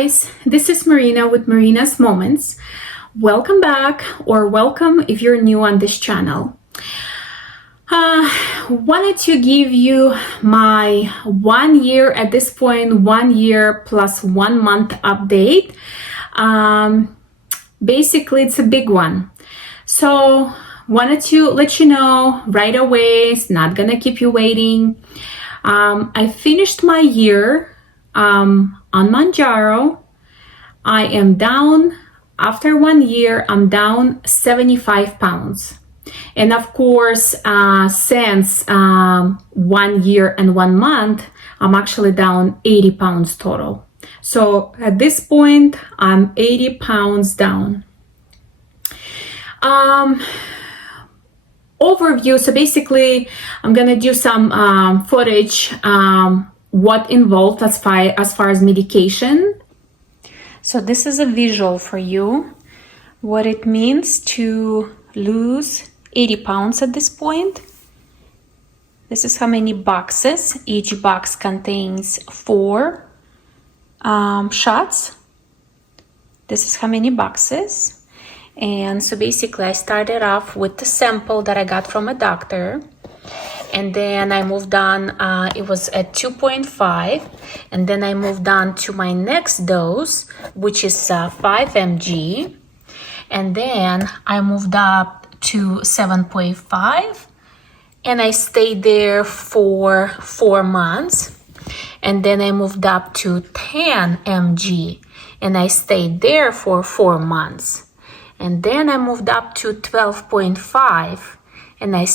guys, this is Marina with Marina's Moments. Welcome back, or welcome if you're new on this channel. Wanted to give you my 1 year, at this point 1 year plus 1 month update. Basically it's a big one, so wanted to let you know right away. It's not gonna keep you waiting. I finished my year on mounjaro. I am down, after 1 year, I'm down 75 pounds. And of course, since 1 year and 1 month, I'm actually down 80 pounds total. So at this point, I'm 80 pounds down. Overview. So basically, I'm gonna do some footage, what involved as far as medication. So this is a visual for you, what it means to lose 80 pounds at this point. This is how many boxes. Each box contains 4 shots. This is how many boxes. And so basically I started off with the sample that I got from a doctor, and then I moved on, it was at 2.5, and then I moved on to my next dose, which is 5 mg, and then I moved up to 7.5, and I stayed there for 4 months, and then I moved up to 10 mg, and I stayed there for 4 months. And then I moved up to 12.5, and I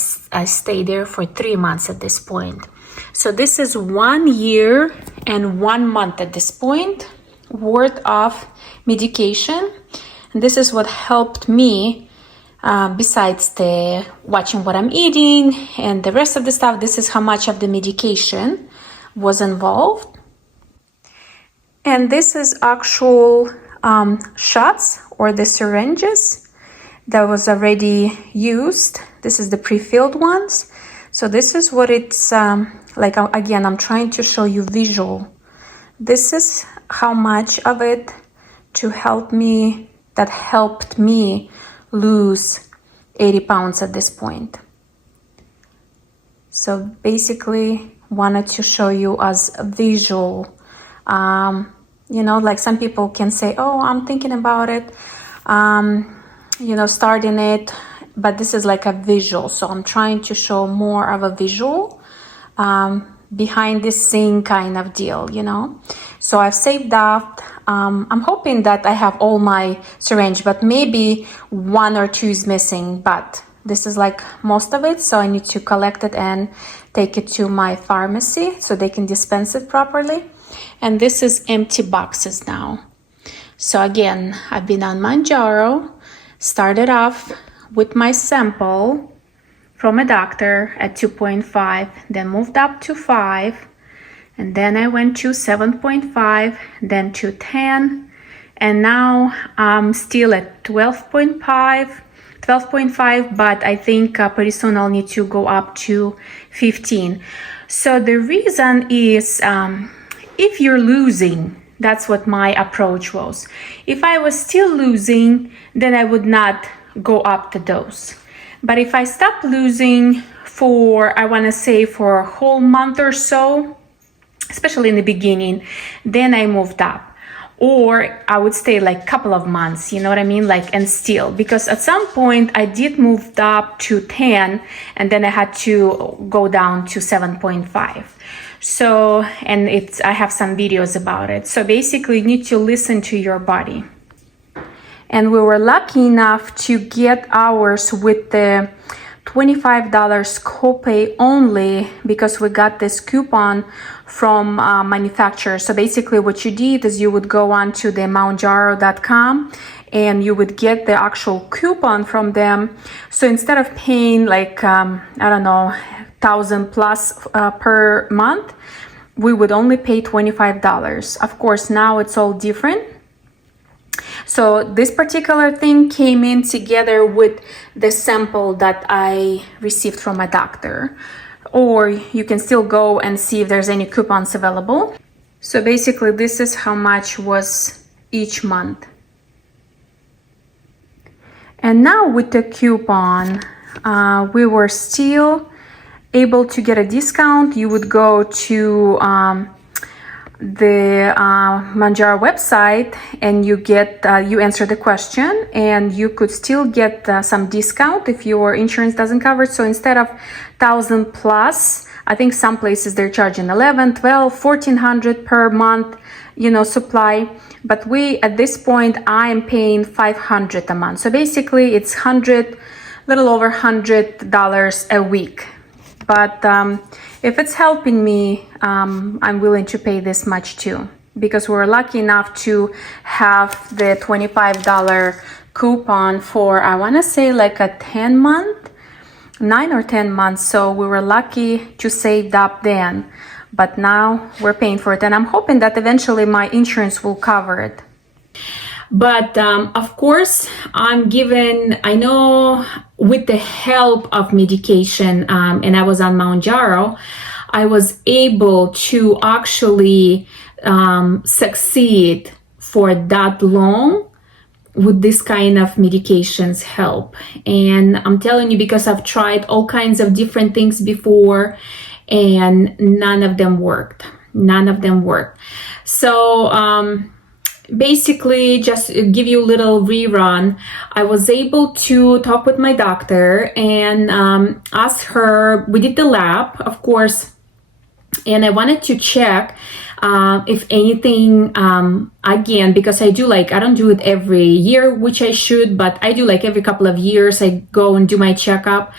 stayed there for 3 months at this point. So this is 1 year and 1 month at this point worth of medication. And this is what helped me, besides the watching what I'm eating and the rest of the stuff. This is how much of the medication was involved. And this is actual shots, or the syringes that was already used. This is the pre-filled ones. So this is what it's like. Again, I'm trying to show you visual. This is how much of it that helped me lose 80 pounds at this point. So basically wanted to show you as a visual. You know, like some people can say, oh, I'm thinking about it, starting it, but this is like a visual. So I'm trying to show more of a visual, behind the scene kind of deal, So I've saved up. I'm hoping that I have all my syringe, but maybe 1 or 2 is missing, but this is like most of it. So I need to collect it and take it to my pharmacy so they can dispense it properly. And this is empty boxes now. So again, I've been on mounjaro, started off with my sample from a doctor at 2.5, then moved up to 5, and then I went to 7.5, then to 10, and now I'm still at 12.5, but I think pretty soon I'll need to go up to 15. So the reason is, if you're losing, that's what my approach was. If I was still losing, then I would not go up the dose. But if I stop losing for, I want to say, for a whole month or so, especially in the beginning, then I moved up. Or I would stay like a couple of months, you know what I mean? And still, because at some point I did move up to 10, and then I had to go down to 7.5. So, and I have some videos about it. So basically you need to listen to your body. And we were lucky enough to get ours with the $25 copay only, because we got this coupon from manufacturer. So basically what you did is you would go on to the mounjaro.com and you would get the actual coupon from them. So instead of paying like, I don't know, 1,000 plus per month, we would only pay $25. Of course, now it's all different. So this particular thing came in together with the sample that I received from a doctor. Or you can still go and see if there's any coupons available. So basically this is how much was each month. And now with the coupon, we were still able to get a discount. You would go to the Mounjaro website and you get you answer the question and you could still get some discount if your insurance doesn't cover it. So instead of 1,000 plus, I think some places they're charging 11, 12, 1,400 per month, supply. But we, at this point, I am paying 500 a month. So basically it's little over $100 a week. But if it's helping me, I'm willing to pay this much too, because we're lucky enough to have the $25 coupon for, I want to say like a 9 or 10 months. So we were lucky to save up then, but now we're paying for it. And I'm hoping that eventually my insurance will cover it. But of course, I know with the help of medication, and I was on Mounjaro, I was able to actually succeed for that long with this kind of medications help. And I'm telling you, because I've tried all kinds of different things before and none of them worked. So, basically, just give you a little rerun, I was able to talk with my doctor and ask her, we did the lab, of course, and I wanted to check if anything, again, because I don't do it every year, which I should, but I do every couple of years, I go and do my checkup.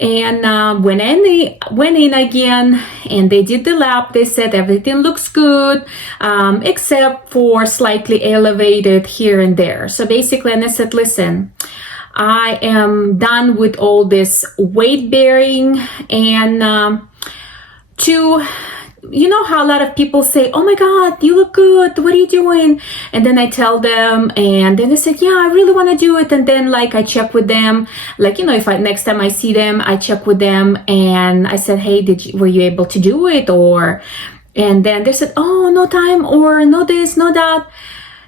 And went in again, and they did the lab. They said everything looks good, except for slightly elevated here and there. So basically, and I said, listen, I am done with all this weight bearing, and you know how a lot of people say, oh my God, you look good, what are you doing? And then I tell them, and then they said, yeah, I really want to do it. And then I check with them, if next time I see them, I check with them, and I said, hey, were you able to do it? And then they said, oh, no time, or no this, no that.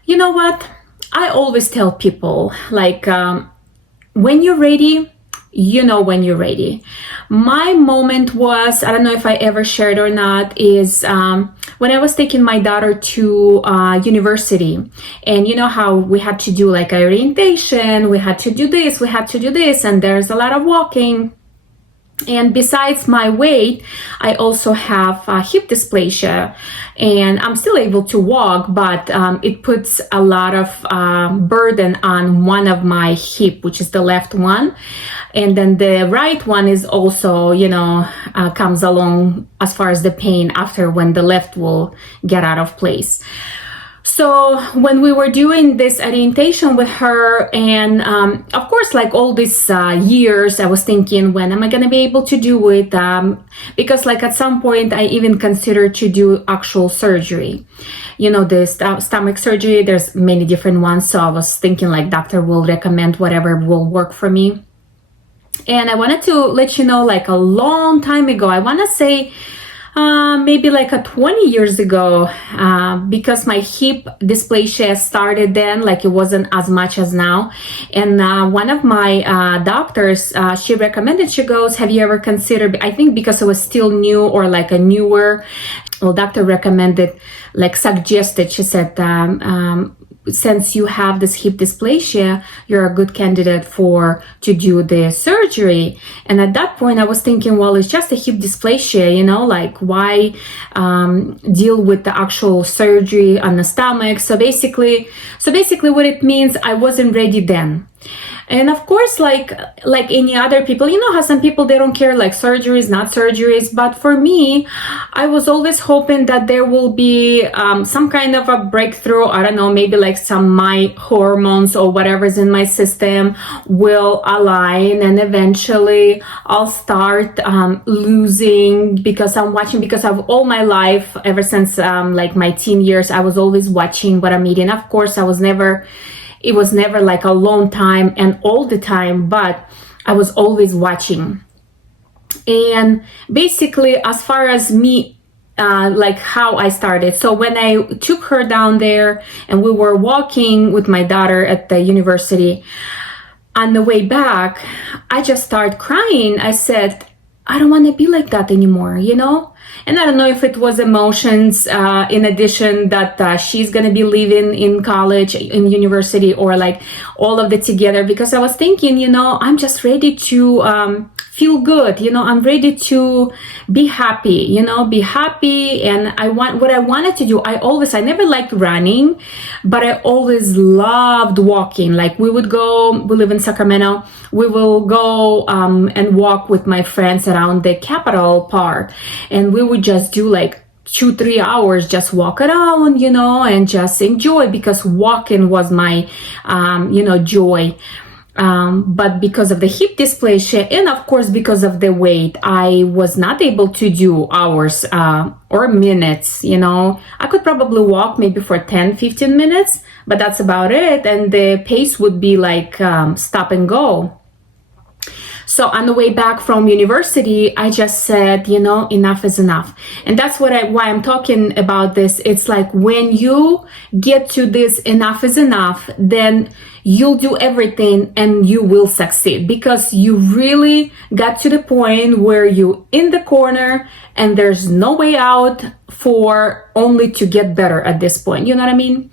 You know what? I always tell people, when you're ready, when you're ready. My moment was, I don't know if I ever shared or not, is when I was taking my daughter to university, and you know how we had to do orientation, we had to do this, and there's a lot of walking. And besides my weight, I also have hip dysplasia, and I'm still able to walk, but it puts a lot of burden on one of my hip, which is the left one. And then the right one is also, comes along as far as the pain after when the left will get out of place. So when we were doing this orientation with her, and of course, all these years, I was thinking, when am I going to be able to do it? Because at some point, I even considered to do actual surgery. The stomach surgery, there's many different ones. So I was thinking doctor will recommend whatever will work for me. And I wanted to let you know, a long time ago, I want to say, maybe 20 years ago, because my hip dysplasia started then, it wasn't as much as now. And one of my doctors, she recommended, she goes, have you ever considered, I think because it was still new or a newer, doctor recommended, suggested, she said, since you have this hip dysplasia, you're a good candidate to do the surgery. And at that point I was thinking, well, it's just a hip dysplasia, why deal with the actual surgery on the stomach? So basically what it means, I wasn't ready then. And of course, like any other people, how some people, they don't care, surgeries, not surgeries. But for me, I was always hoping that there will be some kind of a breakthrough. I don't know, maybe my hormones or whatever's in my system will align, and eventually I'll start losing, because of all my life, ever since my teen years, I was always watching what I'm eating. Of course, it was never a long time and all the time, but I was always watching. And basically, as far as me like how I started. So when I took her down there and we were walking with my daughter at the university, on the way back, I just started crying. I said, I don't want to be like that anymore, you know? And I don't know if it was emotions, in addition that she's going to be leaving in college, in university, or like all of it together, because I was thinking, you know, I'm just ready to feel good. You know, I'm ready to be happy, you know, be happy. And I want what I wanted to do. I never liked running, but I always loved walking. Like we live in Sacramento. We will go and walk with my friends around the Capitol Park, and we would just do like 2-3 hours, just walk around, you know, and just enjoy, because walking was my, joy. But because of the hip dysplasia, and of course because of the weight, I was not able to do hours or minutes. You know, I could probably walk maybe for 10-15 minutes, but that's about it. And the pace would be like stop and go. So on the way back from university, I just said, you know, enough is enough. And that's why I'm talking about this. It's like when you get to this enough is enough, then you'll do everything and you will succeed, because you really got to the point where you're in the corner and there's no way out, for only to get better at this point. You know what I mean?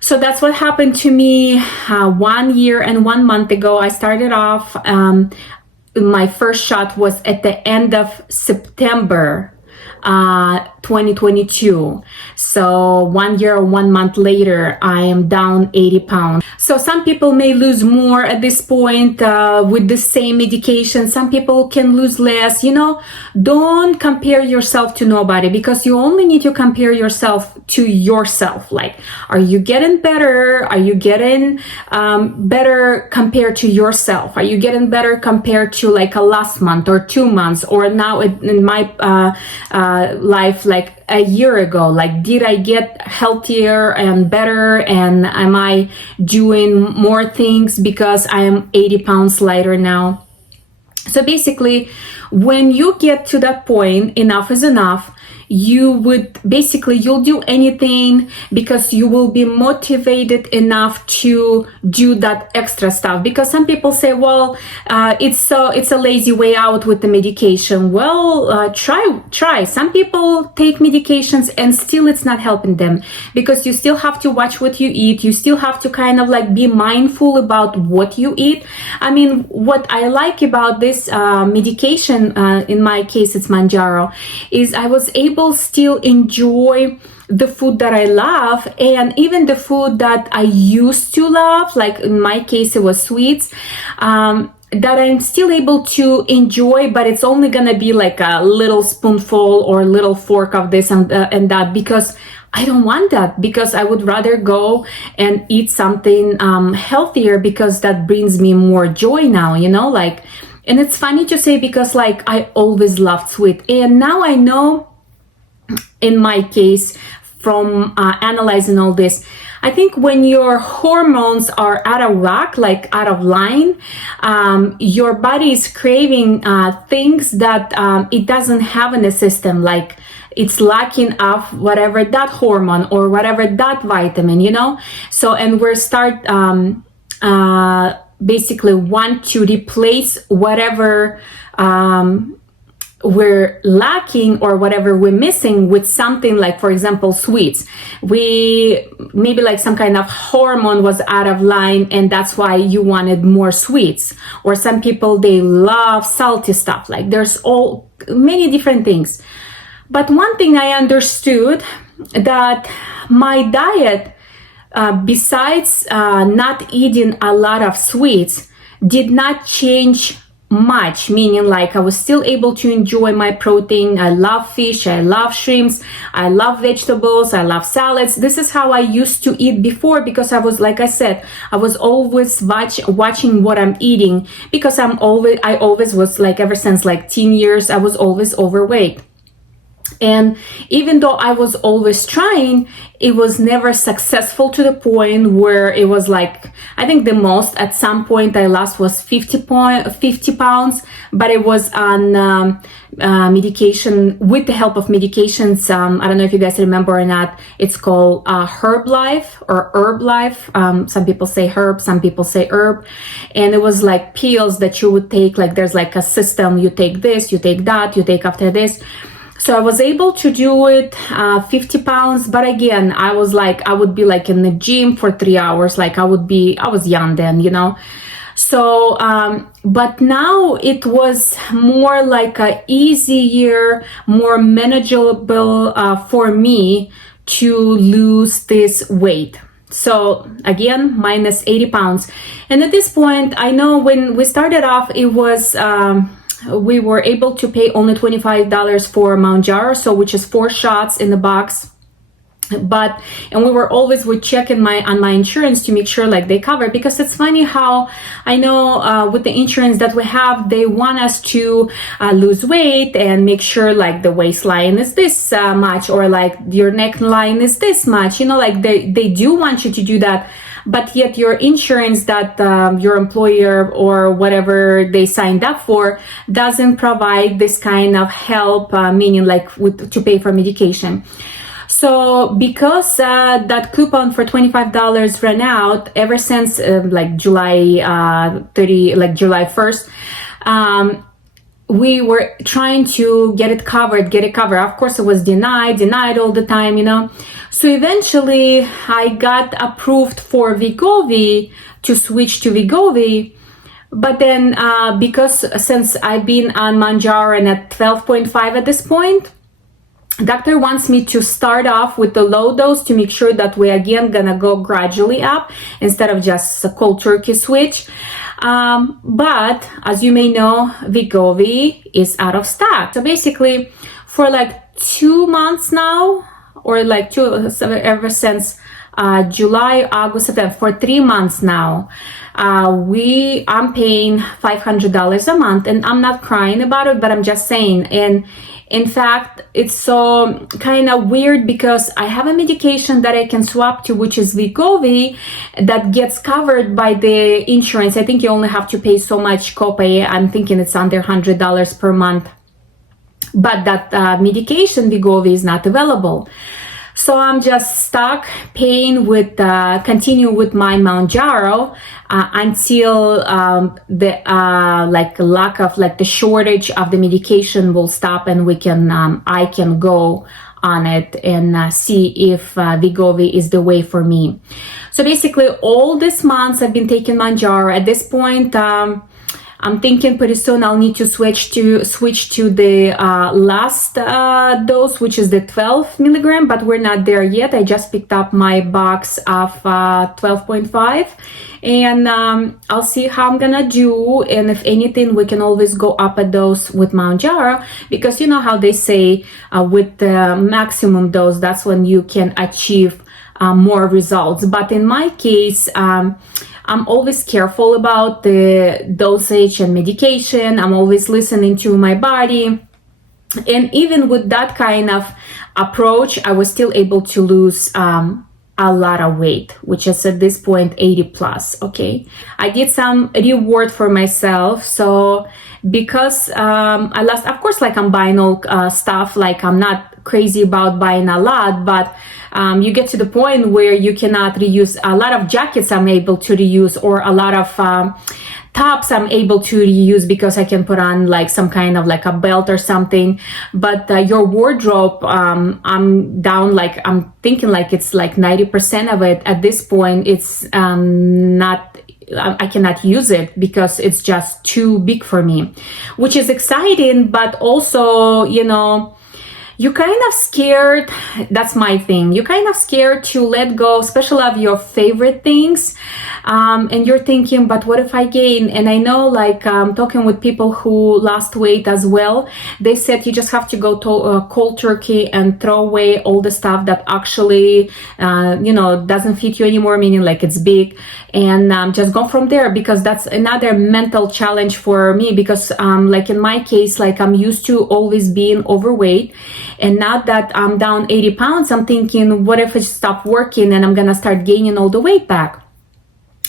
So that's what happened to me 1 year and 1 month ago. I started off, my first shot was at the end of September 2022. So 1 year or 1 month later, I am down 80 pounds. So some people may lose more at this point with the same medication. Some people can lose less. You know, don't compare yourself to nobody, because you only need to compare yourself to yourself. Like, are you getting better? Are you getting better compared to yourself? Are you getting better compared to like a last month or 2 months, or now in my life, like a year ago? Like, did I get healthier and better, and am I doing more things because I am 80 pounds lighter now? So basically, when you get to that point, enough is enough, you'll do anything, because you will be motivated enough to do that extra stuff. Because some people say, well, it's a lazy way out with the medication. Well, try. Some people take medications and still it's not helping them, because you still have to watch what you eat. You still have to kind of like be mindful about what you eat. I mean, what I like about this medication, in my case it's mounjaro, is I was able still enjoy the food that I love, and even the food that I used to love, like in my case it was sweets, that I'm still able to enjoy, but it's only gonna be like a little spoonful or a little fork of this and that, because I don't want that, because I would rather go and eat something healthier, because that brings me more joy now, you know, like. And it's funny to say, because like I always loved sweet, and now I know, in my case, from analyzing all this, I think when your hormones are out of whack, like out of line, your body is craving things that it doesn't have in the system, like it's lacking of whatever that hormone or whatever that vitamin, you know. So, and we're basically want to replace whatever we're lacking or whatever we're missing with something, like, for example, sweets. Maybe like some kind of hormone was out of line, and that's why you wanted more sweets. Or some people, they love salty stuff. Like, there's many different things. But one thing I understood, that my diet, besides not eating a lot of sweets, did not change much, meaning like I was still able to enjoy my protein. I love fish, I love shrimps, I love vegetables, I love salads. This is how I used to eat before, because I was, like I said, I was always watching what I'm eating, because I always was, like, ever since like teen years, I was always overweight. And even though I was always trying, it was never successful to the point where it was like, I think the most at some point I lost was 50 pounds, but it was on medication, with the help of medications. I don't know if you guys remember or not. It's called Herb Life or Herb Life. Some people say herb, some people say herb. And it was like pills that you would take, like there's like a system, you take this, you take that, you take after this. So I was able to do it, 50 pounds. But again, I was like, I would be like in the gym for 3 hours. Like I was young then, you know. So, but now it was more like a easier, more manageable for me to lose this weight. So again, minus 80 pounds. And at this point, I know when we started off, it was, we were able to pay only $25 for mounjaro, so which is 4 shots in the box. And we were always checking on my insurance to make sure like they cover, because it's funny how I know with the insurance that we have, they want us to lose weight and make sure like the waistline is this much, or like your neckline is this much, you know, like they do want you to do that. But yet your insurance that your employer or whatever they signed up for doesn't provide this kind of help, meaning like to pay for medication. So because that coupon for $25 ran out ever since like July 1st, we were trying to get it covered. Of course, it was denied all the time, you know. So eventually I got approved for Wegovy, to switch to Wegovy. But then because since I've been on mounjaro and at 12.5 at this point, doctor wants me to start off with the low dose to make sure that we're again gonna go gradually up instead of just a cold turkey switch. But as you may know, Wegovy is out of stock. So basically for like 2 months now, or like ever since July, August, September, for 3 months now, I'm paying $500 a month, and I'm not crying about it, but I'm just saying. And in fact, it's so kind of weird because I have a medication that I can swap to, which is Wegovy, that gets covered by the insurance. I think you only have to pay so much copay. I'm thinking it's under $100 per month. But that medication, Wegovy, is not available. So I'm just stuck paying with, continue with my mounjaro until the like lack of, like the shortage of the medication will stop, and we can, I can go on it and see if Wegovy is the way for me. So basically all these months I've been taking mounjaro. At this point, I'm thinking pretty soon I'll need to switch to the last dose, which is the 12 milligram, but we're not there yet. I just picked up my box of 12.5, and I'll see how I'm gonna do. And if anything, we can always go up a dose with mounjaro, because you know how they say with the maximum dose, that's when you can achieve more results. But in my case, I'm always careful about the dosage and medication. I'm always listening to my body. And even with that kind of approach, I was still able to lose a lot of weight, which is at this point 80 plus. Okay, I did some reward for myself. So because I lost, of course, like I'm buying all stuff, like I'm not crazy about buying a lot, but you get to the point where you cannot reuse. A lot of jackets I'm able to reuse, or a lot of tops I'm able to reuse because I can put on like some kind of like a belt or something. But your wardrobe, I'm down, like I'm thinking like it's like 90% of it at this point. It's not, I cannot use it because it's just too big for me, which is exciting, but also, you know, you're kind of scared. That's my thing. You're kind of scared to let go, especially of your favorite things. And you're thinking, but what if I gain? And I know, like, talking with people who lost weight as well, they said you just have to go to cold turkey and throw away all the stuff that actually, you know, doesn't fit you anymore, meaning like it's big, and just go from there, because that's another mental challenge for me, because like in my case, like I'm used to always being overweight. And now that I'm down 80 pounds, I'm thinking, what if I stop working and I'm gonna start gaining all the weight back?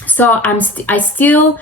So I still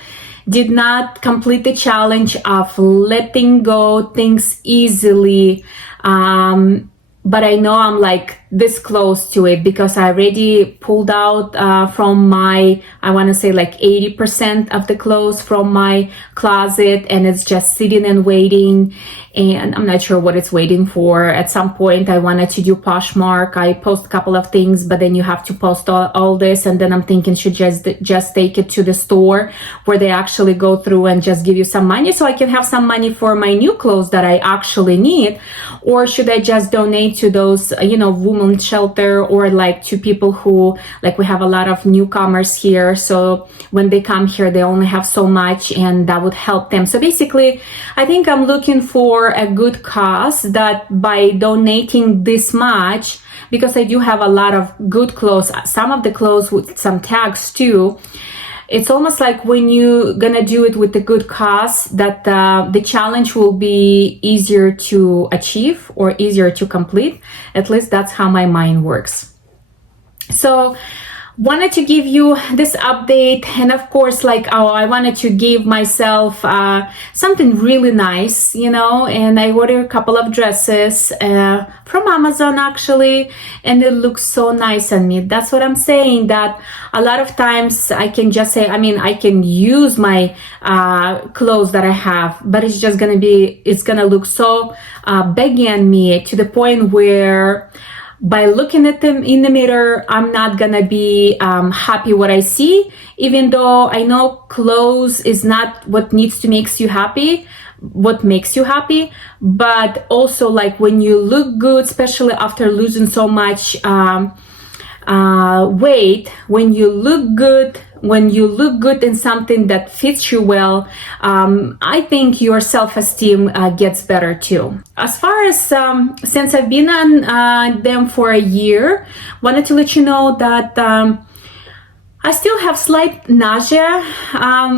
did not complete the challenge of letting go things easily. But I know I'm like this close to it because I already pulled out from my, I want to say like 80% of the clothes from my closet, and it's just sitting and waiting, and I'm not sure what it's waiting for. At some point I wanted to do Poshmark. I post a couple of things, but then you have to post all this, and then I'm thinking, should just take it to the store where they actually go through and just give you some money so I can have some money for my new clothes that I actually need, or should I just donate to those women shelter, or like to people who, like, we have a lot of newcomers here, so when they come here they only have so much, and that would help them. So basically I think I'm looking for a good cause, that by donating this much, because I do have a lot of good clothes, some of the clothes with some tags too, it's almost like when you're gonna do it with a good cause, that the challenge will be easier to achieve or easier to complete. At least that's how my mind works. So wanted to give you this update, and of course, like, I wanted to give myself something really nice, and I ordered a couple of dresses from Amazon actually, and it looks so nice on me. That's what I'm saying, that a lot of times I can just say, I can use my clothes that I have, but it's just gonna look so baggy on me, to the point where by looking at them in the mirror, I'm not gonna be happy what I see, even though I know clothes is not what makes you happy, but also, like, when you look good, especially after losing so much weight, when you look good in something that fits you well, I think your self-esteem gets better too. As far as since I've been on them for a year, wanted to let you know that I still have slight nausea,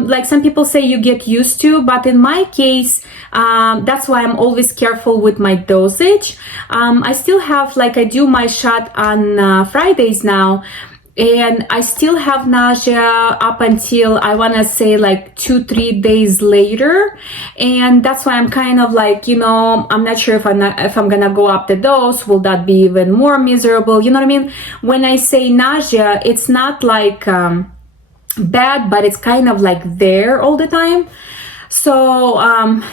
like some people say you get used to, but in my case, that's why I'm always careful with my dosage. I still have, like, I do my shot on Fridays now, and I still have nausea up until, I want to say, like 2-3 days later, and that's why I'm kind of like, I'm not sure if I'm gonna go up the dose. Will that be even more miserable? You know what I mean? When I say nausea, it's not like bad, but it's kind of like there all the time. So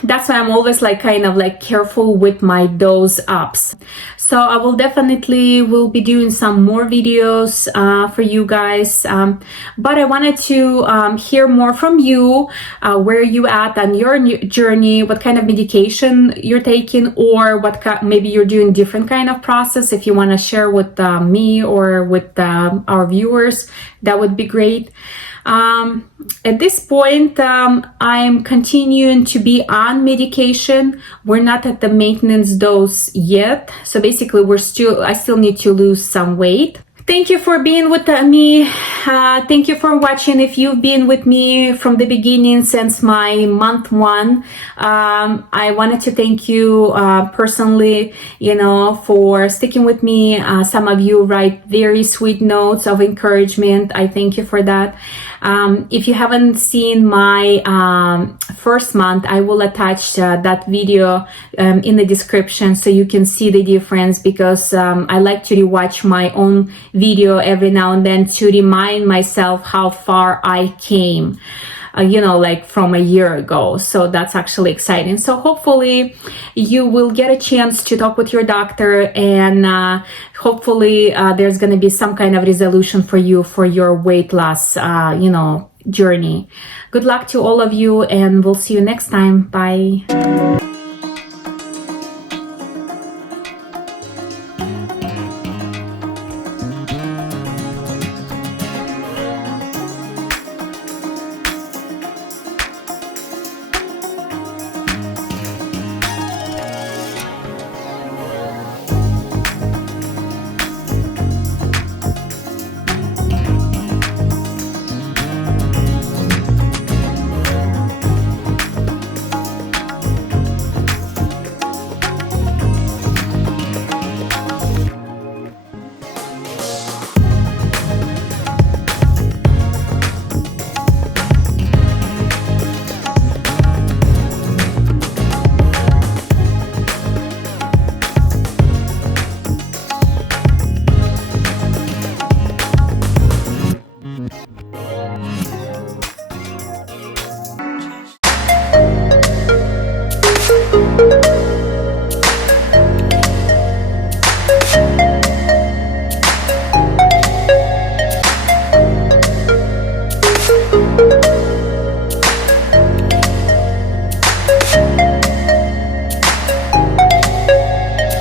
that's why I'm always like kind of like careful with my dose ups. So I will definitely be doing some more videos for you guys. But I wanted to hear more from you. Where you at on your journey? What kind of medication you're taking, or maybe you're doing different kind of process. If you want to share with me or with our viewers, that would be great. At this point, I'm continuing to be on medication. We're not at the maintenance dose yet. So basically I still need to lose some weight. Thank you for being with me. Thank you for watching. If you've been with me from the beginning, since my month 1, I wanted to thank you personally, for sticking with me. Some of you write very sweet notes of encouragement. I thank you for that. If you haven't seen my first month, I will attach that video in the description so you can see the difference, because I like to rewatch my own video every now and then to remind myself how far I came, like from a year ago. So that's actually exciting. So hopefully you will get a chance to talk with your doctor, and hopefully there's going to be some kind of resolution for you for your weight loss, journey. Good luck to all of you, and we'll see you next time. Bye.